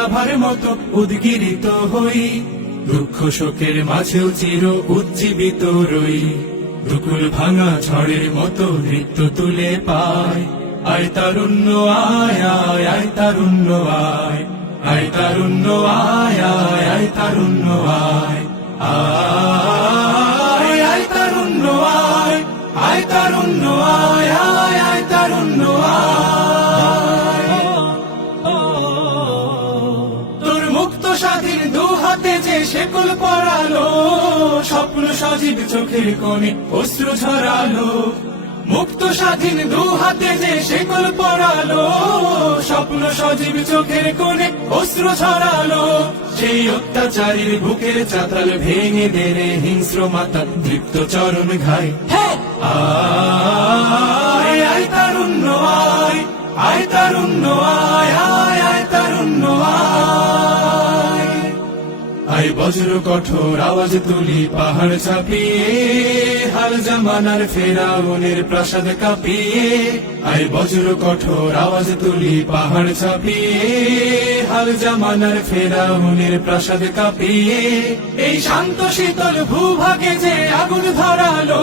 লাভার মতো উদ্গিরিত হই, দুঃখ শোকের মাঝেও চির উজ্জীবিত রই। দুকুল ভাঙা ঝড়ের মতো নৃত্য তুলে পায়, আয় তারুণ্য আয় আয় আয় তারুণ্য আয়, আয় তারুণ্য আয় আয় আয় তারুণ্য আয়, আয় আয় তারুণ্য আয়, আয় তারুণ্য আয় আয় আয় তারুণ্য আয়। তোর মুক্ত স্বাধীন দু হাতে যে শেকল পরালো, স্বপ্ন সজীব চোখের কোণে অশ্রু ঝরালো। মুক্ত স্বাধীন দু হাতে যে শেকল পরালো, স্বপ্ন সজীব চোখের কোণে অশ্রু ঝরালো। সেই অত্যাচারীর বুকের চাতাল ভেঙে দেরে হিংস্র মাতা তৃপ্ত চরণ ঘায়। আয় আয় তারুণ্য আয়, আয় তারুণ্য আয় আয় আয় তারুণ্য আয়। আয় বজ্র কঠোর আওয়াজ তুলি পাহাড় ছাপিয়ে, হাল জামানার ফেরাউনের প্রাসাদ কাঁপিয়ে। আয় বজ্র কঠোর আওয়াজ তুলি পাহাড় ছাপিয়ে, হাল জামানার ফেরাউনের প্রাসাদ কাঁপিয়ে। এই শান্ত শীতল ভূভাগে যে আগুন ধরালো,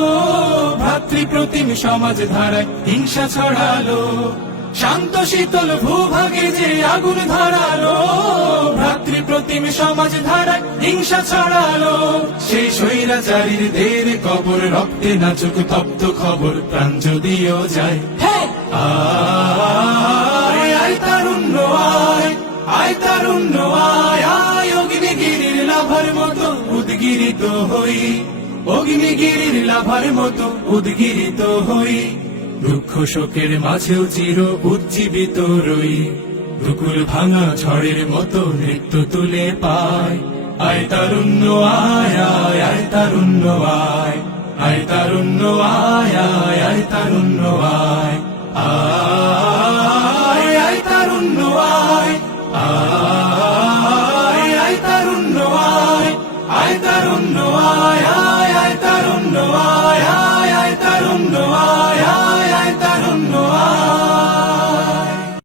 ভাতৃপ্রতিম সমাজ ধারায় হিংসা ছড়ালো। শান্ত শীতল ভূভাগে যে আগুন ধরালো, ভ্রাতৃপ্রতিম সমাজ ধারায় হিংসা ছড়ালো। সেই স্বৈরাচারীর দের কবর রক্তে নাচুক তপ্ত খবর, প্রাণ যদিও যায়। আয় আয় তারুণ্য আয়, আয় তারুণ্য আয় আয়। অগ্নিগিরির লাভার মতো উদ্গিরিত হই, অগ্নিগিরির লাভার মতো উদ্গিরিত হই। দুঃখ শোকের মাঝেও চির উজ্জীবিত রই, দুকুল ভাঙা ঝড়ের মতো নৃত্য তুলে পায়। আয় তারুণ্য আয় আয় আয় তারুণ্য আয়, আয় তারুণ্য আয় আয় আয় তারুণ্য আয়।